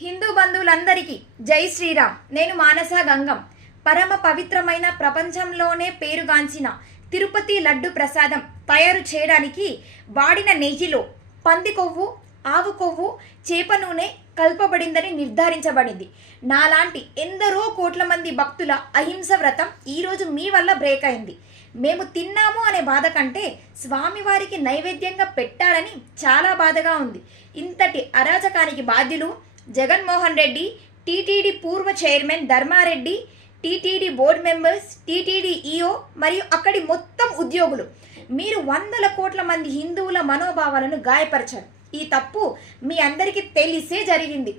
హిందూ బంధువులందరికీ జై శ్రీరామ్. నేను మానస గంగం. పరమ పవిత్రమైన ప్రపంచంలోనే పేరుగాంచిన తిరుపతి లడ్డు ప్రసాదం తయారు చేయడానికి వాడిన నెయ్యిలో పంది కొవ్వు, ఆవు కొవ్వు, చేప నూనె కలపబడిందని నిర్ధారించబడింది. నాలాంటి ఎందరో కోట్ల మంది భక్తుల అహింస వ్రతం ఈరోజు మీ వల్ల బ్రేక్ అయింది. మేము తిన్నాము అనే బాధ కంటే స్వామివారికి నైవేద్యంగా పెట్టాలని చాలా బాధగా ఉంది. ఇంతటి అరాచకానికి బాధ్యులు జగన్మోహన్ రెడ్డి, టీటీడీ పూర్వ chairman Dharma Reddy, TTD board members, TTD EO మరియు అక్కడి మొత్తం ఉద్యోగులు. మీరు వందల కోట్ల మంది హిందువుల మనోభావాలను గాయపరిచారు. ఈ తప్పు మీ అందరికీ తెలిసే జరిగింది.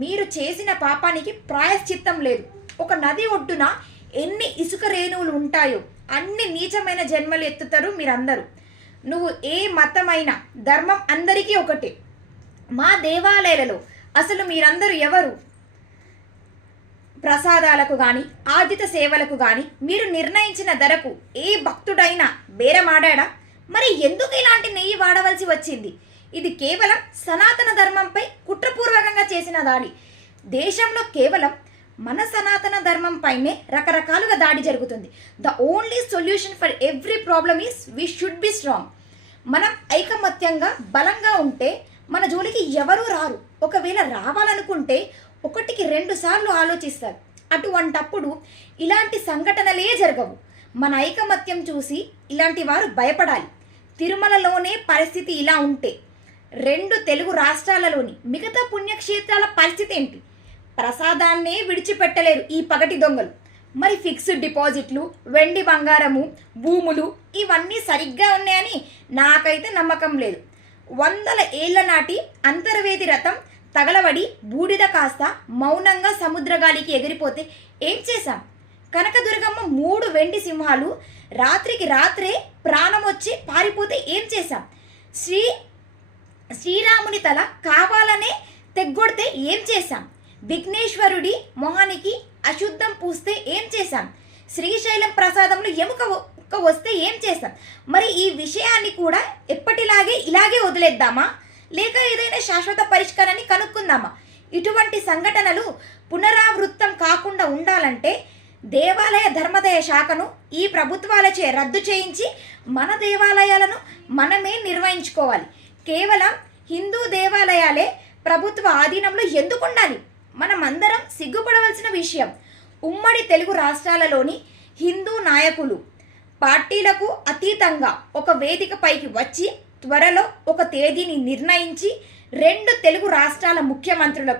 మీరు చేసిన పాపానికి ప్రాయశ్చిత్తం లేదు. ఒక నది ఒడ్డున ఎన్ని ఇసుక రేణువులు ఉంటాయో అన్ని నీచమైన జన్మలు ఎత్తుతారు మీరందరూ. నువ్వు ఏ మతమైనా ధర్మం అందరికీ ఒకటే. మా దేవాలయాలలో అసలు మీరందరూ ఎవరు? ప్రసాదాలకు కానీ ఆర్జిత సేవలకు కానీ మీరు నిర్ణయించిన ధరకు ఏ భక్తుడైనా బేరమాడా? మరి ఎందుకు ఇలాంటి నెయ్యి వాడవలసి వచ్చింది? ఇది కేవలం సనాతన ధర్మంపై కుట్రపూర్వకంగా చేసిన దాడి. దేశంలో కేవలం మన సనాతన ధర్మం పైనే రకరకాలుగా దాడి జరుగుతుంది. The only solution for every problem is we should be strong. మనం ఐకమత్యంగా బలంగా ఉంటే మన జోలికి ఎవరూ రారు. ఒకవేళ రావాలనుకుంటే ఒకటికి 2 సార్లు ఆలోచిస్తారు. అటువంటప్పుడు ఇలాంటి సంఘటనలే జరగవు. మన ఐకమత్యం చూసి ఇలాంటి వారు భయపడాలి. తిరుమలలోనే పరిస్థితి ఇలా ఉంటే 2 తెలుగు రాష్ట్రాలలోని మిగతా పుణ్యక్షేత్రాల పరిస్థితి ఏంటి? ప్రసాదాన్నే విడిచిపెట్టలేరు ఈ పగటి దొంగలు. మరి ఫిక్స్డ్ డిపాజిట్లు, వెండి బంగారము, భూములు ఇవన్నీ సరిగ్గా ఉన్నాయని నాకైతే నమ్మకం లేదు. 100 ఏళ్ల నాటి అంతర్వేది రథం తగలబడి బూడిద కాస్త మౌనంగా సముద్రగాలికి ఎగిరిపోతే ఏం చేశాం? కనకదుర్గమ్మ 3 వెండి సింహాలు రాత్రికి రాత్రే ప్రాణం వచ్చి పారిపోతే ఏం చేశాం? శ్రీరాముని తల కావాలనే తెగ్గొడితే ఏం చేశాం? విఘ్నేశ్వరుడి మొహానికి అశుద్ధం పూస్తే ఏం చేశాం? శ్రీశైలం ప్రసాదంలో ఎముక వస్తే ఏం చేస్తాం? మరి ఈ విషయాన్ని కూడా ఎప్పటిలాగే ఇలాగే వదిలేద్దామా, లేక ఏదైనా శాశ్వత పరిష్కారాన్ని కనుక్కుందామా? ఇటువంటి సంఘటనలు పునరావృతం కాకుండా ఉండాలంటే దేవాలయ ధర్మదయ శాఖను ఈ ప్రభుత్వాలచే రద్దు చేయించి మన దేవాలయాలను మనమే నిర్వహించుకోవాలి. కేవలం హిందూ దేవాలయాలే ప్రభుత్వ ఆధీనంలో ఎందుకు ఉండాలి? మనమందరం సిగ్గుపడవలసిన విషయం. ఉమ్మడి తెలుగు రాష్ట్రాలలోని హిందూ నాయకులు పార్టీలకు అతీతంగా ఒక వేదికపైకి వచ్చి త్వరలో ఒక తేదీని నిర్ణయించి 2 తెలుగు రాష్ట్రాల ముఖ్యమంత్రులకు